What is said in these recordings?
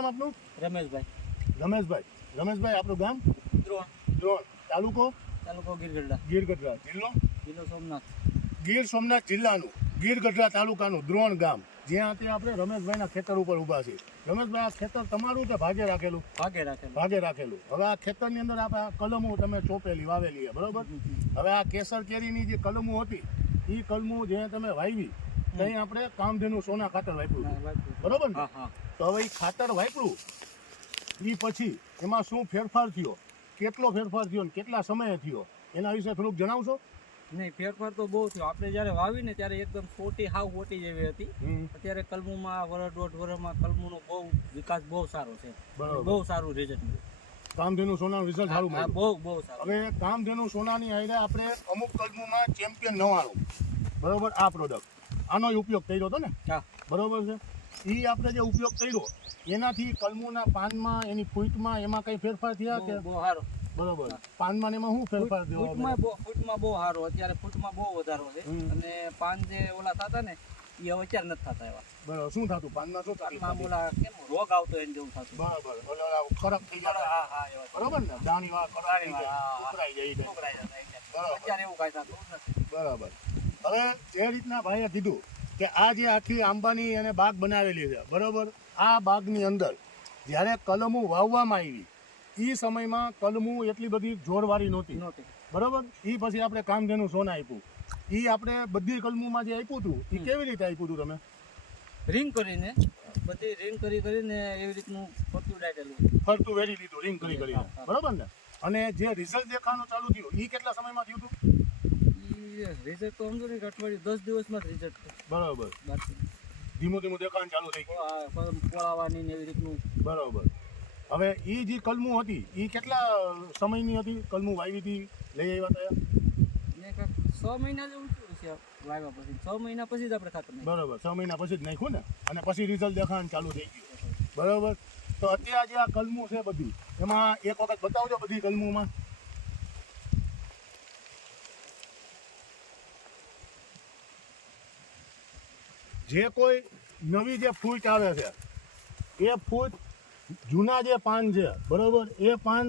નામ આપનું? રમેશભાઈ. રમેશભાઈ આપણું ગામ? દ્રોણ. તાલુકો ગીરગઢડા. જિલ્લો સોમનાથ. ગીર સોમનાથ જિલ્લાનું ગીરગઢડા તાલુકાનું દ્રોણ ગામ, જ્યાં અત્યારે આપણે રમેશભાઈના ખેતર ઉપર ઊભા છીએ. રમેશભાઈ, આ ખેતર તમારું કે ભાગે રાખેલું? ભાગે રાખેલું. હવે આ ખેતરની અંદર આપણે આ કલમો તમે ચોપેલી વાવેલી છે, બરોબર? હવે આ કેસર કેરીની જે કલમો હતી એ કલમો જે તમે વાવી ત્યાં આપણે કામધેનુ સોના ખાતર વાપર્યું, બરોબર ને? તો હવે એ ખાતર વાપર્યું એ પછી એમાં શું ફેરફાર થયો, કેટલો ફેરફાર થયો ને કેટલા સમયે થયો, એના વિશે થોડુંક જણાવશો? નહીં, ફેરફાર તો બહુ થયો. આપણે જ્યારે વાવીને ત્યારે એકદમ હાવ મોટી જેવી હતી. અત્યારે કલમુમાં વરસ દોઢ વર્ષમાં કલમુનો બહુ વિકાસ બહુ સારો છે. બહુ સારું રિઝલ્ટ મળ્યું. કામધેનુ સોનાનું રિઝલ્ટ સારું મળ્યું. બહુ સારું. હવે કામધેનુ સોનાની આઈને આપણે અમુક કલમુમાં ચેમ્પિયન 99, બરોબર, આ પ્રોડક્ટ આનો ઉપયોગ કર્યો હતો ને? બરોબર છે. એ આપણે જે ઉપયોગ કર્યો એનાથી કલમુના પાનમાં, એની ફૂટમાં, એમાં કઈ ફેરફાર થયા કે? બહુ સારો. બરોબર. પાનમાં એમાં શું ફેરફાર થયો? ફૂટમાં બહુ સારો. અત્યારે ફૂટમાં બહુ વધારો છે. અને પાન જે ઓલા થતા ને એ હવે અત્યારે નથી થતા એવા. બરોબર. શું થતું પાનમાં? શું થતું? ઓલા કેમ રોગ આવતો એને જેવું થતું. બરોબર. ઓલા કડક થઈ ગયા. બરોબર ને? દાણી વાળા કડક થઈ ગયા, ઉકરાઈ જાય. બરોબર. અત્યારે એવું કાંઈ થતું નથી. બરાબર. હવે જે રીતના ભાઈએ કીધું કે આ જે આખી આંબાની અને બાગ બનાવેલી છે, બરોબર, આ બાગની અંદર જ્યારે કલમો વાવવામાં આવી એ સમયમાં કલમો એટલી બધી જોરવાળી નહોતી, બરોબર. એ પછી આપણે કામધેનુ સોના આપ્યું. એ આપણે બધી કલમોમાં જે આપ્યું હતું એ કેવી રીતે આપ્યું હતું તમે? રિંગ કરીને, બધી રિંગ કરીને એવી રીતનું ફરતું વેરી લીધું, રિંગ કરીને, બરોબર ને? અને જે રિઝલ્ટ દેખાવાનું ચાલુ થયું એ કેટલા સમયમાં થયું હતું? રિઝલ્ટ તો સમજો ને અઠવાડિયું 10 દિવસમાં રિઝલ્ટ. બરોબર. ધીમું દેખાવાનું ચાલુ થઈ ગયું, પોળાવાની ને એવી રીતનું. બરોબર. હવે એ જે કલમું હતી એ કેટલા સમયની હતી? કલમું વાવી હતી, લઈ આવ્યા હતા? 6 મહિના જેવું થયું છે વાવ્યા પછી. 6 મહિના પછી જ આપણે ખાતર. બરોબર. 6 મહિના પછી જ નાખ્યું ને, અને પછી રિઝલ્ટ દેખાવાનું ચાલુ થઈ ગયું, બરોબર. તો અત્યારે જે આ કલમું છે બધી, એમાં એક વખત બતાવજો બધી કલમુમાં. જે કોઈ નવી જે ફૂટ આવે છે એ ફૂટ જૂના જે પાન છે, બરોબર, એ પાન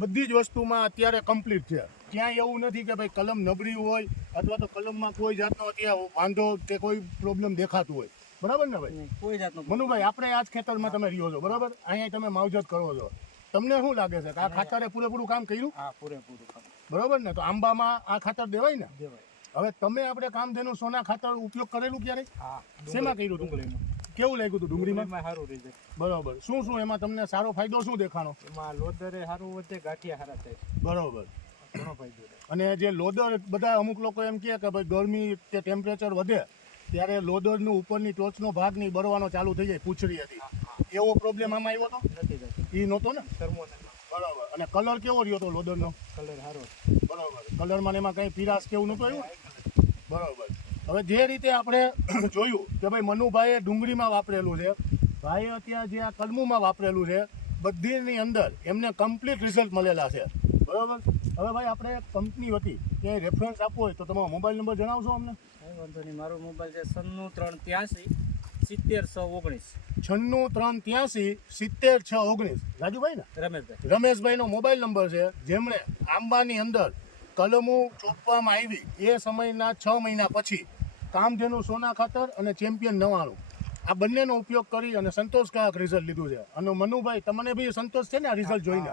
બધી જ વસ્તુમાં અત્યારે કમ્પ્લીટ છે. ક્યાંય એવું નથી કે ભાઈ કલમ નબળી હોય અથવા તો કલમમાં કોઈ જાતનો અત્યારે વાંધો કે કોઈ પ્રોબ્લેમ દેખાતું હોય, બરાબર ને ભાઈ? કોઈ જાતનો. મનુભાઈ, આપણે આ જ ખેતરમાં તમે રહ્યો છો, બરાબર, અહીંયા તમે માવજત કરો છો, તમને શું લાગે છે કે આ ખાતરે પૂરેપૂરું કામ કર્યું? પૂરેપૂરું કામ. બરોબર ને? તો આંબામાં આ ખાતર દેવાય ને? હવે તમે આપણે કામધેનુ સોના ખાતર ઉપયોગ કરેલું ક્યારે? શેમાં કર્યું? ડુંગળીમાં. કેવું લાગ્યું હતું ડુંગળીમાં? સારું રિઝલ્ટ. બરોબર. શું એમાં તમને સારો ફાયદો શું દેખાણો? એમાં લોદરે સારું વધે, ગાંઠિયા સારા થાય. બરોબર. ઘણો ફાયદો. અને જે લોદર, બધા અમુક લોકો એમ કહે કે ભાઈ ગરમી કે ટેમ્પરેચર વધે ત્યારે લોદરનું ઉપરની ટોચનો ભાગ નહીં બળવાનો ચાલુ થઈ જાય, પૂંછડી હતી, એવો પ્રોબ્લેમ આમાં આવ્યો હતો? નથી. એ નહોતો ને? બરોબર. અને કલર કેવો રહ્યો હતો લોદરનો? કલર સારો. બરોબર. કલરમાં એમાં કંઈ પીરાશ કેવું નહોતું આવ્યું? બરોબર. હવે જે રીતે આપણે જોયું કે ભાઈ મનુભાઈએ ડુંગળીમાં વાપરેલું છે, ભાઈએ અત્યારે જે આ કલમુમાં વાપરેલું છે, બધીની અંદર એમને કમ્પ્લીટ રિઝલ્ટ મળેલા છે, બરોબર. હવે ભાઈ આપણે કંપની વતી ક્યાંય રેફરન્સ આપવો હોય તો તમારો મોબાઈલ નંબર જણાવશો અમને? કંઈ વાંધો નહીં. મારો મોબાઈલ છે 9383 70619. 9383 70619. રાજુભાઈ ને? રમેશભાઈનો મોબાઈલ નંબર છે, જેમણે આંબાની અંદર કલમો ચોપવામાં આવી એ સમયના 6 મહિના પછી કામધેનુ સોના ખાતર અને ચેમ્પિયન 99 આ બંનેનો ઉપયોગ કરી અને સંતોષકારક રિઝલ્ટ લીધું છે. અને મનુભાઈ, તમને બી સંતોષ છે ને આ રિઝલ્ટ જોઈને?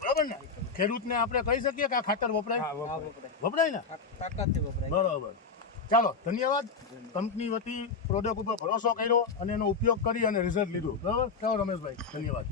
બરાબર ને? ખેડૂતને આપણે કહી શકીએ કે આ ખાતર વપરાય? વપરાય ને? તાકાતથી વપરાય. બરાબર. ચાલો, ધન્યવાદ. કંપની વતી પ્રોડક્ટ ઉપર ભરોસો કર્યો અને એનો ઉપયોગ કરી અને રિઝલ્ટ લીધું, બરાબર. ચાલો રમેશભાઈ, ધન્યવાદ.